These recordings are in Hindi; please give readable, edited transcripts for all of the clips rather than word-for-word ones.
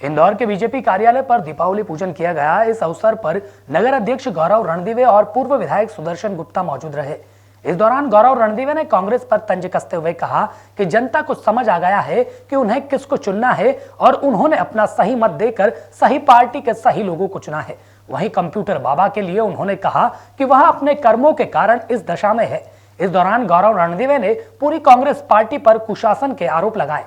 इंदौर के बीजेपी कार्यालय पर दीपावली पूजन किया गया। इस अवसर पर नगर अध्यक्ष गौरव रणदीवे और पूर्व विधायक सुदर्शन गुप्ता मौजूद रहे। इस दौरान गौरव रणदीवे ने कांग्रेस पर तंज कसते हुए कहा कि जनता को समझ आ गया है कि उन्हें किसको चुनना है और उन्होंने अपना सही मत देकर सही पार्टी के सही लोगों को चुना है। वहीं कंप्यूटर बाबा के लिए उन्होंने कहा कि वह अपने कर्मों के कारण इस दशा में है। इस दौरान गौरव रणदीवे ने पूरी कांग्रेस पार्टी पर कुशासन के आरोप लगाए।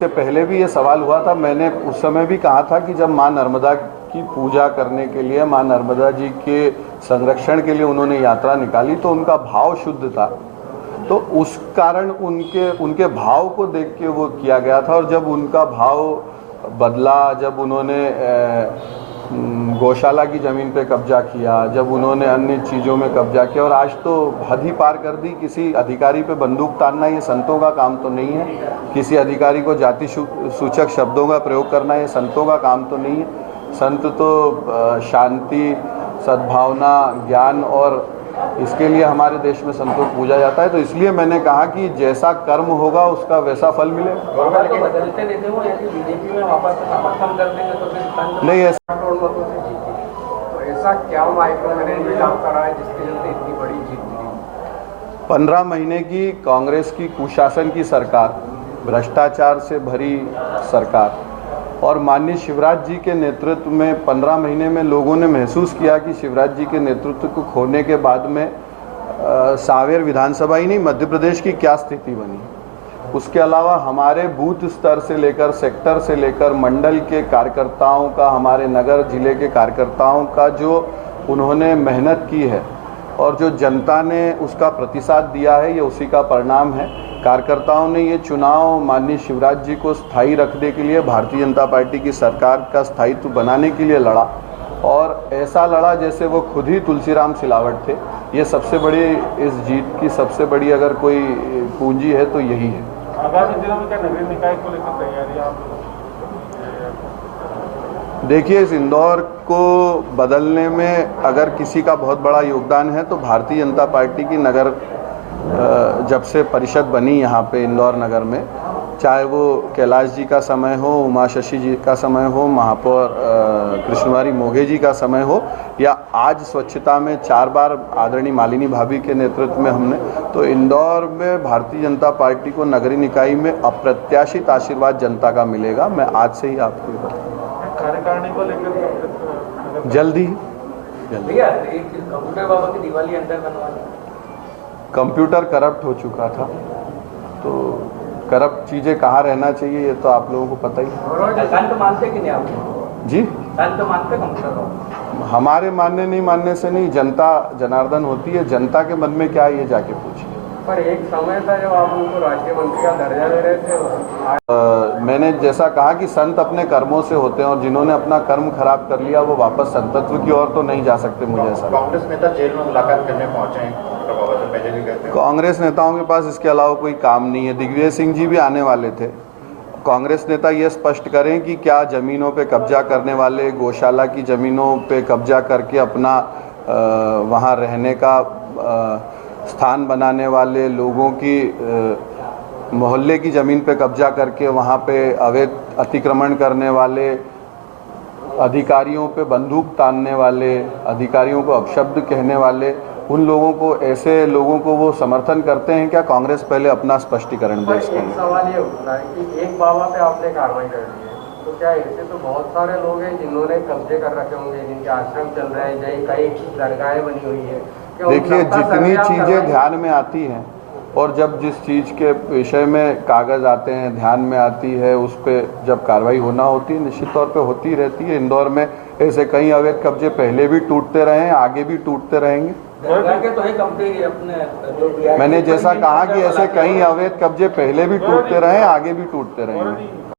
से पहले भी ये सवाल हुआ था। मैंने उस समय भी कहा था कि जब मां नर्मदा की पूजा करने के लिए, मां नर्मदा जी के संरक्षण के लिए उन्होंने यात्रा निकाली तो उनका भाव शुद्ध था, तो उस कारण उनके भाव को देख के वो किया गया था। और जब उनका भाव बदला, जब उन्होंने गौशाला की ज़मीन पे कब्जा किया, जब उन्होंने अन्य चीज़ों में कब्जा किया और आज तो हद ही पार कर दी। किसी अधिकारी पे बंदूक तानना ये संतों का काम तो नहीं है। किसी अधिकारी को जाति सूचक शब्दों का प्रयोग करना ये संतों का काम तो नहीं है। संत तो शांति, सद्भावना, ज्ञान और इसके लिए हमारे देश में संतों को पूजा जाता है। तो इसलिए मैंने कहा कि जैसा कर्म होगा उसका वैसा फल मिलेगा। नहीं, ऐसा क्या माइक्रो मैनेजमेंट आप कर रहा है जिसके चलते इतनी बड़ी जीत मिली? 15 महीने की कांग्रेस की कुशासन की सरकार, भ्रष्टाचार से भरी सरकार और माननीय शिवराज जी के नेतृत्व में 15 महीने में लोगों ने महसूस किया कि शिवराज जी के नेतृत्व को खोने के बाद में सांवेर विधानसभा ही नहीं, मध्य प्रदेश की क्या स्थिति बनी। उसके अलावा हमारे बूथ स्तर से लेकर, सेक्टर से लेकर मंडल के कार्यकर्ताओं का, हमारे नगर जिले के कार्यकर्ताओं का जो उन्होंने मेहनत की है और जो जनता ने उसका प्रतिसाद दिया है, ये उसी का परिणाम है। कार्यकर्ताओं ने ये चुनाव माननीय शिवराज जी को स्थायी रखने के लिए, भारतीय जनता पार्टी की सरकार का स्थायित्व बनाने के लिए लड़ा और ऐसा लड़ा जैसे वो खुद ही तुलसीराम सिलावट थे। ये सबसे बड़ी, इस जीत की सबसे बड़ी अगर कोई पूंजी है तो यही है। आगामी दिनों में क्या नगरीय निकाय को लेकर तैयारी आप? देखिए, इस इंदौर को बदलने में अगर किसी का बहुत बड़ा योगदान है तो भारतीय जनता पार्टी की नगर जब से परिषद बनी यहाँ पे इंदौर नगर में, चाहे वो कैलाश जी का समय हो, उमा शशि जी का समय हो, महापौर कृष्णकुमारी मोघे जी का समय हो, या आज स्वच्छता में 4 बार आदरणीय मालिनी भाभी के नेतृत्व में हमने, तो इंदौर में भारतीय जनता पार्टी को नगरीय निकाय में अप्रत्याशित आशीर्वाद जनता का मिलेगा। मैं आज से ही आपको कार्यकारिणी को लेकर जल्दी कंप्यूटर बाबा की दिवाली अंदर बनवानी। कंप्यूटर करप्ट हो चुका था, तो करप्ट चीजें कहाँ रहना चाहिए ये तो आप लोगों को पता ही है। संत मानते कि नहीं आप? जी, संत मानते कंप्यूटर? हमारे मानने नहीं मानने से नहीं, जनता जनार्दन होती है, जनता के मन में क्या है ये जाके पूछिए। पर एक समय था जब आप उनको राज्य मंत्री का दर्जा दे रहे थे। मैंने जैसा कहा कि संत अपने कर्मों से होते हैं और जिन्होंने अपना कर्म खराब कर लिया वो वापस संतत्व की ओर तो नहीं जा सकते। मुझे ऐसा, कांग्रेस नेता जेल में मुलाकात करने पहुंचे हैं, पहले भी कहते हैं कांग्रेस नेताओं के पास इसके अलावा कोई काम नहीं है। दिग्विजय सिंह जी भी आने वाले थे। कांग्रेस नेता ये स्पष्ट करें कि क्या जमीनों पे कब्जा करने वाले, गौशाला की जमीनों पे कब्जा करके अपना वहाँ रहने का स्थान बनाने वाले, लोगों की मोहल्ले की ज़मीन पे कब्जा करके वहाँ पे अवैध अतिक्रमण करने वाले, अधिकारियों पे बंदूक तानने वाले, अधिकारियों को अपशब्द कहने वाले, उन लोगों को, ऐसे लोगों को वो समर्थन करते हैं क्या? कांग्रेस पहले अपना स्पष्टीकरण दे। एक सवाल ये उठता है कि एक बाबा पे आपने कार्रवाई कर दी है, तो क्या ऐसे तो बहुत सारे लोग हैं जिन्होंने कब्जे कर रखे होंगे, जिनके आश्रम चल रहे हैं, कई दरगाहें बनी हुई है? देखिए, जितनी चीज़ें ध्यान में आती हैं और जब जिस चीज़ के विषय में कागज़ आते हैं, ध्यान में आती है, उस पर जब कार्रवाई होना होती है निश्चित तौर पे होती रहती है। इंदौर में ऐसे कई अवैध कब्जे पहले भी टूटते रहे हैं, आगे भी टूटते रहेंगे। तो है कंपनी अपने मैंने जैसा कहा कि ऐसे कई अवैध कब्जे पहले भी टूटते रहे हैं, आगे भी टूटते रहेंगे।